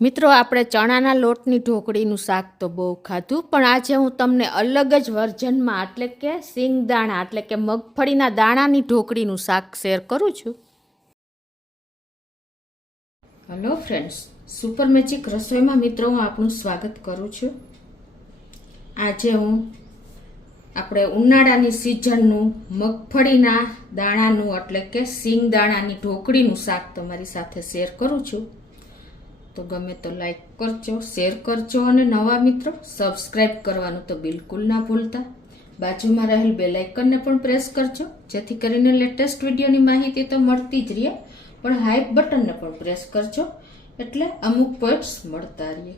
મિત્રો આપણે ચણાના લોટની ઢોકળીનું શાક તો બહુ ખાધું, પણ આજે હું તમને અલગ જ વર્ઝનમાં એટલે કે સિંગદાણા એટલે કે મગફળીના દાણાની ઢોકળીનું શાક શેર કરું છું. હેલો ફ્રેન્ડ્સ, સુપર મેજિક રસોઈમાં મિત્રો હું આપનું સ્વાગત કરું છું. આજે હું આપણે ઉનાળાની સિઝનનું મગફળીના દાણાનું એટલે કે સિંગદાણાની ઢોકળીનું શાક તમારી સાથે શેર કરું છું. તો ગમે તો લાઈક કરજો, શેર કરજો અને નવા મિત્રો સબસ્ક્રાઈબ કરવાનું તો બિલકુલ ના ભૂલતા. બાજુમાં રહેલ બેલ આઇકનને પણ પ્રેસ કરજો, જેથી કરીને લેટેસ્ટ વિડીયોની માહિતી તો મળતી જ રહે, પણ હાઈપ બટનને પણ પ્રેસ કરજો એટલે અમુક પોઈન્ટ્સ મળતા રહે.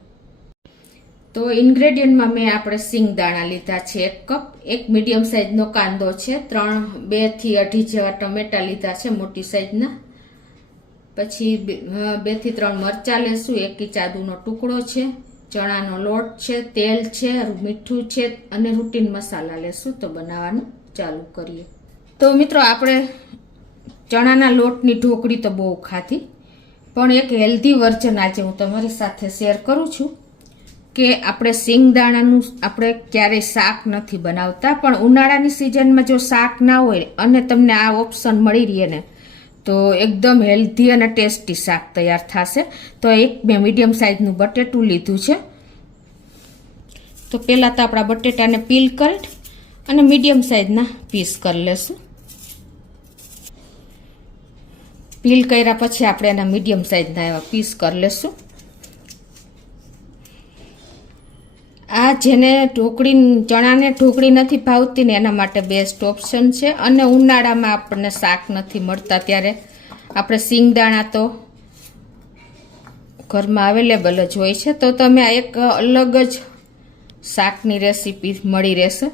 તો ઇન્ગ્રેડિયન્ટમાં મેં આપણે સિંગદાણા લીધા છે 1 કપ, એક મીડિયમ સાઇઝનો કાંદો છે, 2 થી 2.5 જેવા ટમેટા લીધા છે મોટી સાઇઝના, પછી 2 થી 3 મરચાં લેશું, 1 ઇંચ આદુનો ટુકડો છે, ચણાનો લોટ છે, તેલ છે, મીઠું છે અને રૂટીન મસાલા લેશું. તો બનાવવાનું ચાલુ કરીએ. તો મિત્રો આપણે ચણાના લોટની ઢોકળી તો બહુ ખાધી, પણ એક હેલ્ધી વર્ઝન આજે હું તમારી સાથે શેર કરું છું કે આપણે સિંગદાણાનું આપણે ક્યારેય શાક નથી બનાવતા, પણ ઉનાળાની સિઝનમાં જો શાક ના હોય અને તમને આ ઓપ્શન મળી રહે ને તો એકદમ હેલ્ધી અને ટેસ્ટી શાક તૈયાર થશે. તો એક મેં મીડિયમ સાઇઝનું બટેટું લીધું છે. તો પહેલાં તો આપણા બટેટાને પીલ કરી અને મીડિયમ સાઇઝના પીસ કરી લેશું. પીલ કર્યા પછી આપણે એના મીડિયમ સાઇઝના એવા પીસ કરી લેશું. આ જેને ઢોકળી ચણાને ઢોકળી નથી ભાવતી ને એના માટે બેસ્ટ ઓપ્શન છે, અને ઉનાળામાં આપણને શાક નથી મળતા ત્યારે આપણે સિંગદાણા તો ઘરમાં અવેલેબલ જ હોય છે. તો તમે આ એક અલગ જ શાકની રેસીપી મળી રહેશે.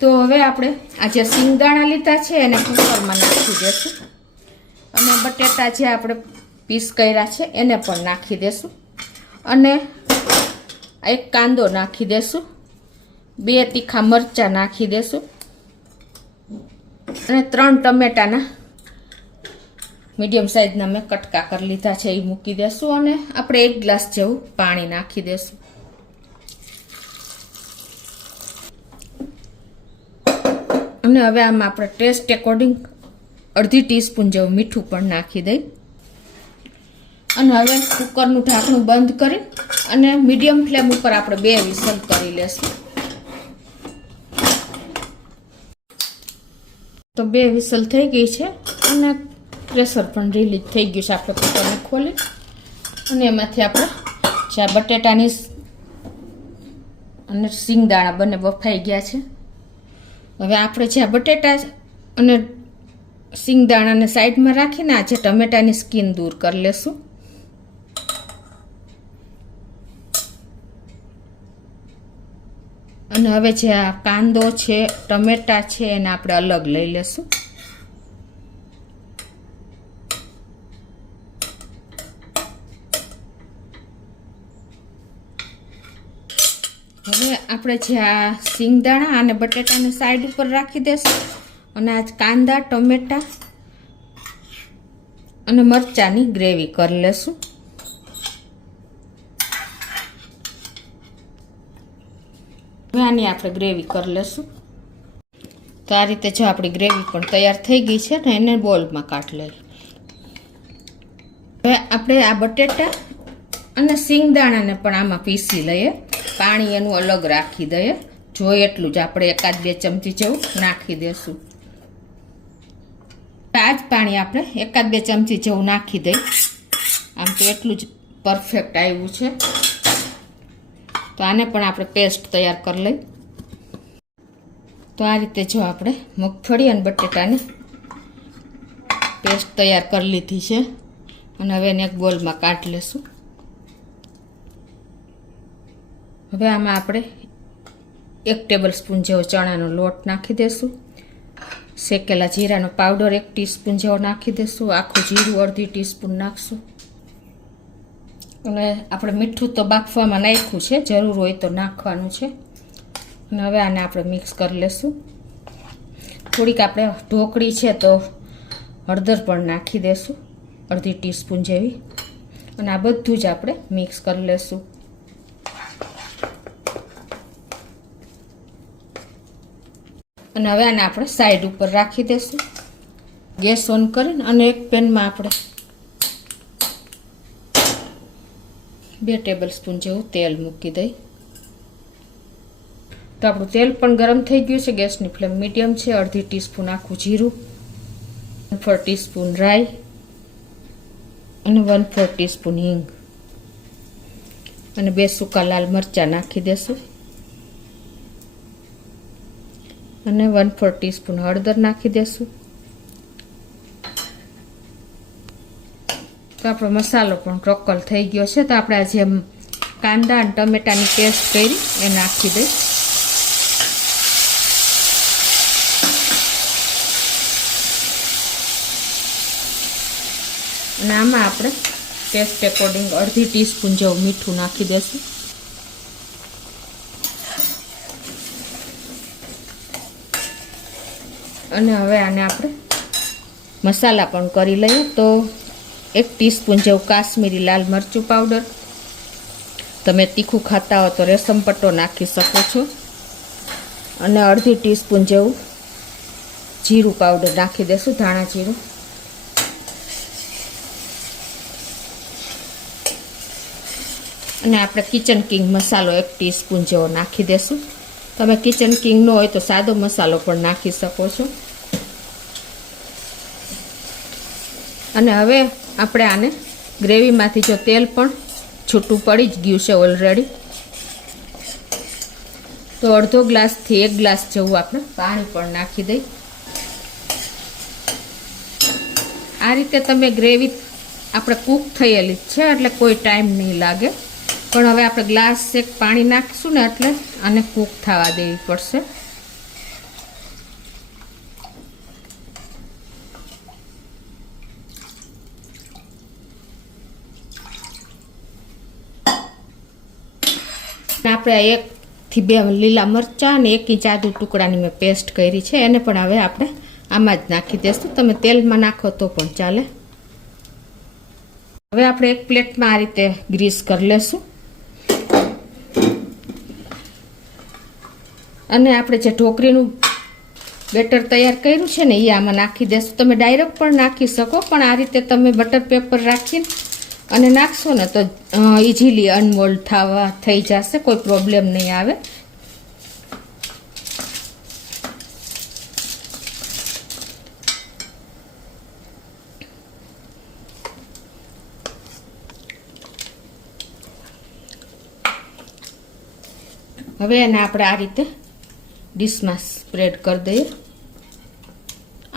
તો હવે આપણે આ જે સિંગદાણા લીધા છે એને કુકરમાં નાખી દેશું, અને બટેટા જે આપણે પીસ કર્યા છે એને પણ નાખી દેશું, અને એક કાંદો નાખી દેશું, 2 તીખા મરચાં નાખી દેશું, અને 3 ટમેટાના મીડિયમ સાઇઝના મેં કટકા કરી લીધા છે એ મૂકી દેશું, અને આપણે 1 ગ્લાસ જેવું પાણી નાખી દેશું. અને હવે આમાં આપણે ટેસ્ટ એકોર્ડિંગ 1/2 ટીસ્પૂન જેવું મીઠું પણ નાખી દઈ, અને હવે કુકરનું ઢાંકણું બંધ કરી અને મીડિયમ ફ્લેમ ઉપર આપણે 2 વિસલ કરી લેશું. તો 2 વિસલ થઈ ગઈ છે અને પ્રેશર પણ રિલીઝ થઈ ગયું છે. આપણે કુકરને ખોલી અને એમાંથી આપણે જે બટેટાની અને સિંગદાણા બંને બફાઈ ગયા છે. હવે આપણે જે બટેટા અને સિંગદાણાને સાઈડમાં રાખીને આ જે ટમેટાની સ્કીન દૂર કરી લેશું. અને હવે જે આ કાંદો છે, ટમેટા છે એને આપણે અલગ લઈ લેશું. હવે આપણે જે આ સિંગદાણા અને બટેટાને સાઈડ ઉપર રાખી દેશું, અને આ કાંદા, ટમેટા અને મરચાંની ગ્રેવી કરી લેશું. આની આપણે ગ્રેવી કરી લેશું. તો આ રીતે જો આપણી ગ્રેવી પણ તૈયાર થઈ ગઈ છે ને એને બોલમાં કાઢી લઈએ. હવે આપણે આ બટેટા અને સિંગદાણાને પણ આમાં પીસી લઈએ, પાણી એનું અલગ રાખી દઈએ, જોઈએ એટલું જ આપણે 1-2 ચમચી જેવું નાખી દેશું. આ જ પાણી આપણે 1-2 ચમચી જેવું નાખી દઈએ. આમ તો એટલું જ પરફેક્ટ આવ્યું છે. તો આને પણ આપણે પેસ્ટ તૈયાર કરી લઈ. તો આ રીતે જો આપણે મગફળી અને બટેટાની પેસ્ટ તૈયાર કરી લીધી છે, અને હવે એને એક બોલમાં કાઢી લેશું. હવે આમાં આપણે 1 ટેબલ સ્પૂન જેવો ચણાનો લોટ નાખી દેશું, શેકેલા જીરાનો પાવડર 1 ટીસ્પૂન જેવો નાખી દેશું, આખું જીરું 1/2 ટીસ્પૂન નાખશું, અને આપણે મીઠું તો બાફવામાં નાખ્યું છે, જરૂર હોય તો નાખવાનું છે. અને હવે આને આપણે મિક્સ કરી લેશું. થોડીક આપણે ઢોકળી છે તો હળદર પણ નાખી દેશું, 1/2 ટીસ્પૂન જેવી, અને આ બધું જ આપણે મિક્સ કરી લેશું. અને હવે આને આપણે સાઈડ ઉપર રાખી દઈશું. ગેસ ઓન કરીને અને એક પેનમાં આપણે 2 ટેબલ સ્પૂન જેવું તેલ મૂકી દઈ. તો આપણું તેલ પણ ગરમ થઈ ગયું છે. ગેસની ફ્લેમ મીડિયમ છે. અડધી ટીસ્પૂન આખું જીરું, 1/4 ટીસ્પૂન રાઈ અને 1/4 ટીસ્પૂન હિંગ અને 2 સૂકા લાલ મરચાં નાખી દેશું અને 1/4 ટીસ્પૂન હળદર નાખી દેશું. તો આપણો મસાલો પણ ક્રોકલ થઈ ગયો છે. તો આપણે આ જે કાંદા અને ટમેટાની પેસ્ટ કરી એ નાખી દઈ. અને આમાં આપણે ટેસ્ટ એકોર્ડિંગ અડધી ટીસ્પૂન જેવું મીઠું નાખી દેશું. અને હવે આને આપણે મસાલા પણ કરી લઈએ. તો 1 ટીસ્પૂન જેવું કાશ્મીરી લાલ મરચું પાવડર, તમે તીખું ખાતા હો તો રેશમ પટ્ટો નાખી શકો છો. અને અડધી ટીસ્પૂન જેવું જીરું પાવડર નાખી દેશું, ધાણા જીરું. અને આપણે કિચન કિંગ મસાલો 1 ટીસ્પૂન જેવો નાખી દેશું. તમે કિચન કિંગ ન હોય તો સાદો મસાલો પણ નાખી શકો છો. અને હવે આપણે આને ગ્રેવીમાંથી જો તેલ પણ છૂટું પડી જ ગયું છે ઓલરેડી, તો અડધો ગ્લાસથી 1 ગ્લાસ જેવું આપણે પાણી પણ નાખી દઈ. આ રીતે તમે ગ્રેવી આપણે કૂક થયેલી જ છે એટલે કોઈ ટાઈમ નહીં લાગે. પણ હવે આપણે ગ્લાસ 1 પાણી નાખીશું ને એટલે આને કૂક થવા દેવી પડશે. આપણે 1 થી 2 લીલા મરચાં અને 1 ઇંચ આદુ ટુકડાની મેં પેસ્ટ કરી છે, એને પણ હવે આપણે આમાં જ નાખી દઈશું. તમે તેલમાં નાખો તો પણ ચાલે. હવે આપણે એક પ્લેટમાં આ રીતે ગ્રીસ કરી લેશું. અને આપણે જે ઢોકળીનું બેટર તૈયાર કર્યું છે ને એ આમાં નાખી દેશું. તમે ડાયરેક્ટ પણ નાખી શકો, પણ આ રીતે તમે બટર પેપર રાખીને અને નાખશો ને તો ઇઝીલી અનમોલ્ડ થઈ જશે, કોઈ પ્રોબ્લેમ નહીં આવે. હવે એને આપણે આ રીતે ડીશમાં સ્પ્રેડ કરી દઈએ.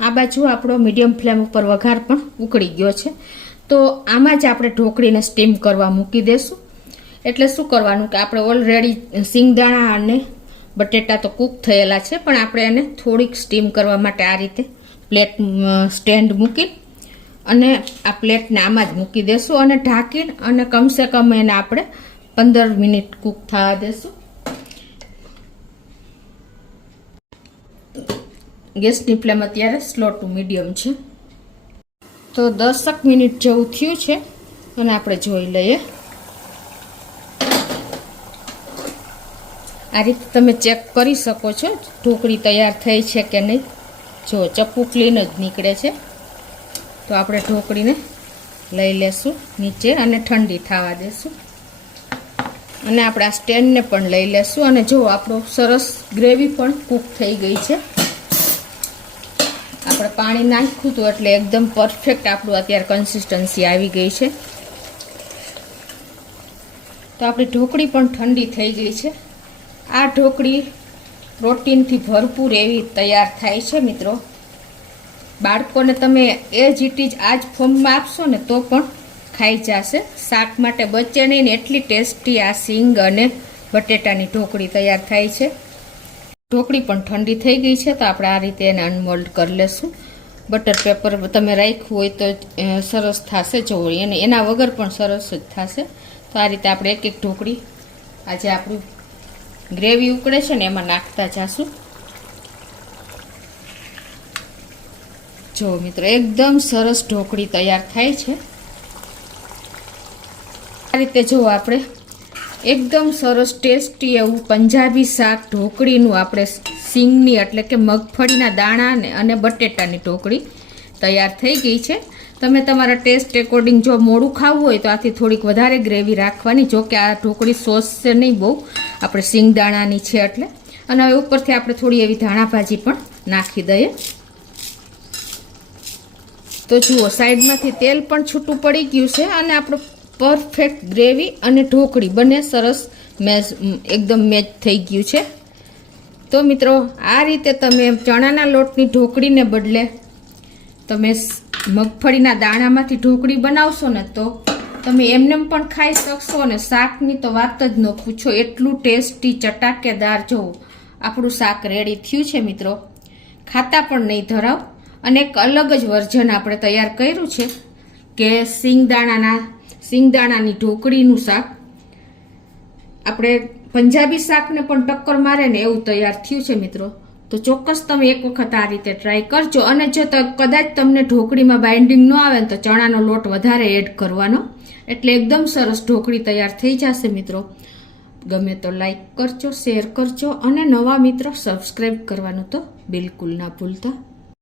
આ બાજુ આપણો મીડિયમ ફ્લેમ ઉપર વઘાર પણ ઉકળી ગયો છે. તો આમાં જ આપણે ઢોકળીને સ્ટીમ કરવા મૂકી દેશું. એટલે શું કરવાનું કે આપણે ઓલરેડી સિંગદાણા અને બટેટા તો કૂક થયેલા છે, પણ આપણે એને થોડીક સ્ટીમ કરવા માટે આ રીતે પ્લેટ સ્ટેન્ડ મૂકી અને આ પ્લેટને આમાં જ મૂકી દેશું અને ઢાંકીને અને કમસે કમ એને આપણે 15 મિનિટ કૂક થવા દેશું. ગેસની ફ્લેમ અત્યારે સ્લો ટુ મીડિયમ છે. તો 10 મિનિટ જેવું થયું છે અને આપણે જોઈ લઈએ. આ રીતે તમે ચેક કરી શકો છો ઢોકળી તૈયાર થઈ છે કે નહીં. જો ચપ્પુ ક્લીન જ નીકળે છે. તો આપણે ઢોકળીને લઈ લેશું નીચે અને ઠંડી થવા દેશું. અને આપણે આ સ્ટેન્ડને પણ લઈ લેશું. અને જો આપણો સરસ ગ્રેવી પણ કૂક થઈ ગઈ છે. આપણે પાણી નાખ્યું હતું એટલે એકદમ પરફેક્ટ આપણું અત્યારે કન્સિસ્ટન્સી આવી ગઈ છે. તો આપણી ઢોકળી પણ ઠંડી થઈ ગઈ છે. આ ઢોકળી પ્રોટીનથી ભરપૂર એવી તૈયાર થાય છે મિત્રો. બાળકોને તમે એ જ ઇટ ઇઝ આ જ ફોર્મમાં આપશો ને તો પણ ખાઈ જશે. શાક માટે બચે નહીં ને એટલી ટેસ્ટી આ સિંગ અને બટેટાની ઢોકળી તૈયાર થાય છે. ઢોકળી પણ ઠંડી થઈ ગઈ છે. તો આપણે આ રીતે એને અનમોલ્ડ કરી લેશું. બટર પેપર તમે રાખ્યું હોય તો સરસ થશે. જો એના વગર પણ સરસ જ થશે. તો આ રીતે આપણે એક એક ઢોકળી આજે આપણું ગ્રેવી ઉકળે છે ને એમાં નાખતા જાશું. જો મિત્રો એકદમ સરસ ઢોકળી તૈયાર થાય છે. આ રીતે જો આપણે એકદમ સરસ ટેસ્ટી એવું પંજાબી શાક ઢોકળીનું આપણે સિંગની એટલે કે મગફળીના દાણા અને બટેટાની ઢોકળી તૈયાર થઈ ગઈ છે. તમે તમારા ટેસ્ટ એકોર્ડિંગ જો મોડું ખાવું હોય તો આથી થોડીક વધારે ગ્રેવી રાખવાની. જો કે આ ઢોકળી સોસ છે નહીં બહુ, આપણે સિંગ દાણાની છે એટલે. અને હવે ઉપરથી આપણે થોડી એવી ધાણા ભાજી પણ નાખી દઈએ. તો જુઓ સાઈડમાંથી તેલ પણ છૂટું પડી ગયું છે અને આપણું પરફેક્ટ ગ્રેવી અને ઢોકળી બંને સરસ એકદમ મેચ થઈ ગયું છે. તો મિત્રો આ રીતે તમે ચણાના લોટની ઢોકળીને બદલે તમે મગફળીના દાણામાંથી ઢોકળી બનાવશો ને તો તમે એમને પણ ખાઈ શકશો. અને શાકની તો વાત જ ન પૂછો, એટલું ટેસ્ટી ચટાકેદાર. જો આપણું શાક રેડી થયું છે મિત્રો, ખાતા પણ નહીં ધરાવ. અને એક અલગ જ વર્ઝન આપણે તૈયાર કર્યું છે કે સિંગદાણાની ઢોકળીનું શાક. આપણે પંજાબી શાકને પણ ટક્કર મારે ને એવું તૈયાર થયું છે મિત્રો. તો ચોક્કસ તમે એક વખત આ રીતે ટ્રાય કરજો. અને જો કદાચ તમને ઢોકળીમાં બાઇન્ડિંગ ન આવે ને તો ચણાનો લોટ વધારે એડ કરવાનો, એટલે એકદમ સરસ ઢોકળી તૈયાર થઈ જશે મિત્રો. ગમે તો લાઈક કરજો, શેર કરજો અને નવા મિત્રો સબસ્ક્રાઈબ કરવાનું તો બિલકુલ ના ભૂલતા.